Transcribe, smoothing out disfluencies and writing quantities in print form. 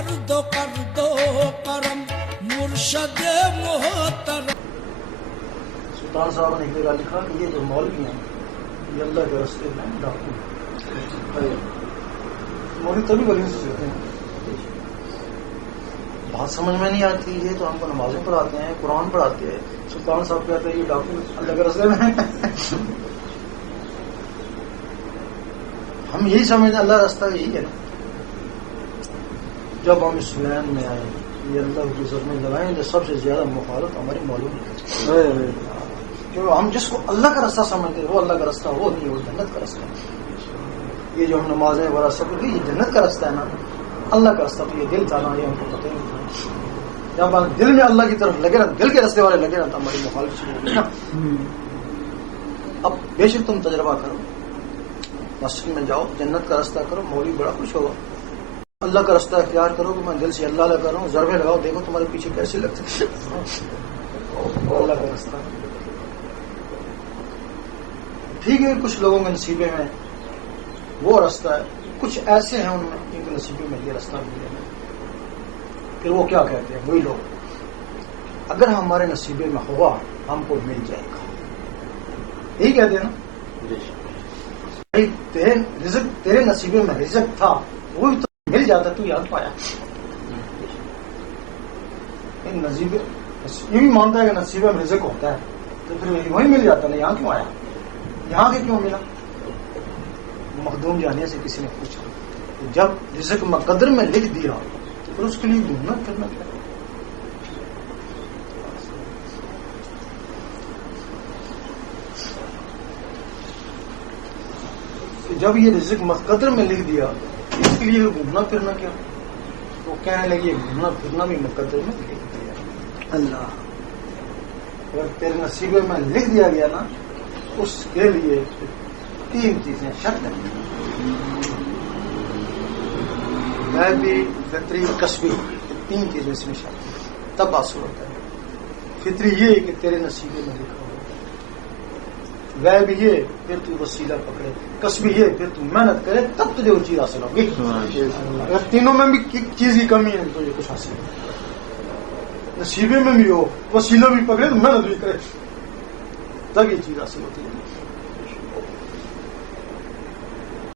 कर दो करम मुर्शद मोहतरम। सुल्तान साहब ने एक जगह लिखा कि ये जो मौलवी हैं ये अल्लाह के रास्ते में डाकू मौलवी तभी वली से होते हैं। बात समझ में नहीं आती है तो हमको नमाजें पढ़ाते हैं, कुरान पढ़ाते हैं, सुल्तान साहब कहते हैं ये डाकू अल्लाह के रास्ते में हम यही समझते हैं अल्लाह रास्ता यही है ना। जब हम इस लाइन में आए ये अल्लाह की इज्जत में लगाएं तो सबसे ज्यादा मुखालत हमारी मालूम है। जो हम जिसको अल्लाह का रास्ता समझते हैं वो अल्लाह का रास्ता वो नहीं, वो जन्नत का रास्ता है। ये जो हम नमाजें वगैरह सब ये जन्नत का रास्ता है ना, अल्लाह का रास्ता। तो ये दिल था ना, ये हमको पता ही नहीं था। जब हम दिल में अल्लाह की तरफ लगे ना, दिल के रास्ते वाले लगे ना, तो हमारी मुखालत शुरू होगी ना। अब बेशक तुम तजर्बा करो, मस्जिद में जाओ, जन्नत का रास्ता करो, मौलवी बड़ा कुछ होगा। अल्लाह का रास्ता इख्तियार करो कि मैं दिल से अल्लाह लगा रहा हूँ, ज़रबे लगाओ, देखो तुम्हारे पीछे कैसे लगते अल्लाह का रास्ता। ठीक है, कुछ लोगों के नसीबे में वो रास्ता है, कुछ ऐसे हैं उनमें जिनके नसीबे में ये रास्ता मिले हैं। फिर वो क्या कहते हैं वही लोग, अगर हमारे नसीबे में होगा हमको मिल जाएगा, यही कहते हैं ना। तेरे नसीबे में रिज़्क़ था वो भी तो मिल जाता, तू याद पाया। नसीबे ये भी मानता है कि नसीबे में रिज़्क़ होता है, तो फिर वही मिल जाता ना, यहाँ क्यों आया, यहाँ के क्यों मिला। मखदूम जानिया से किसी ने पूछा, जब रिज़्क़ मुक़द्दर में लिख दिया तो फिर उसके लिए ढूंढना करना क्या। जब ये रिज़्क़ मुक़द्दर में लिख दिया इसके लिए घूमना फिरना क्या। वो कहने लगी घूमना फिरना भी मुक़द्दर में लिख दिया। अल्लाह अगर तेरे नसीबे में लिख दिया गया ना, उसके लिए तीन चीजें शर्त है, गैबी, फितरी, कस्बी, तीन चीजें इसमें शर्त है, तब बात होता है। फितरी ये कि तेरे नसीबे में लिखा हो, गैबी ये फिर तू वसीला पकड़े, कस्बी ये फिर तू मेहनत करे तब तुझे वो चीज हासिल होगी। अगर तीनों में भी चीज की कमी है तो ये कुछ हासिल है। नसीबे में भी हो, वसीला भी पकड़े तो मेहनत भी करे, तब ये चीज हासिल होती है।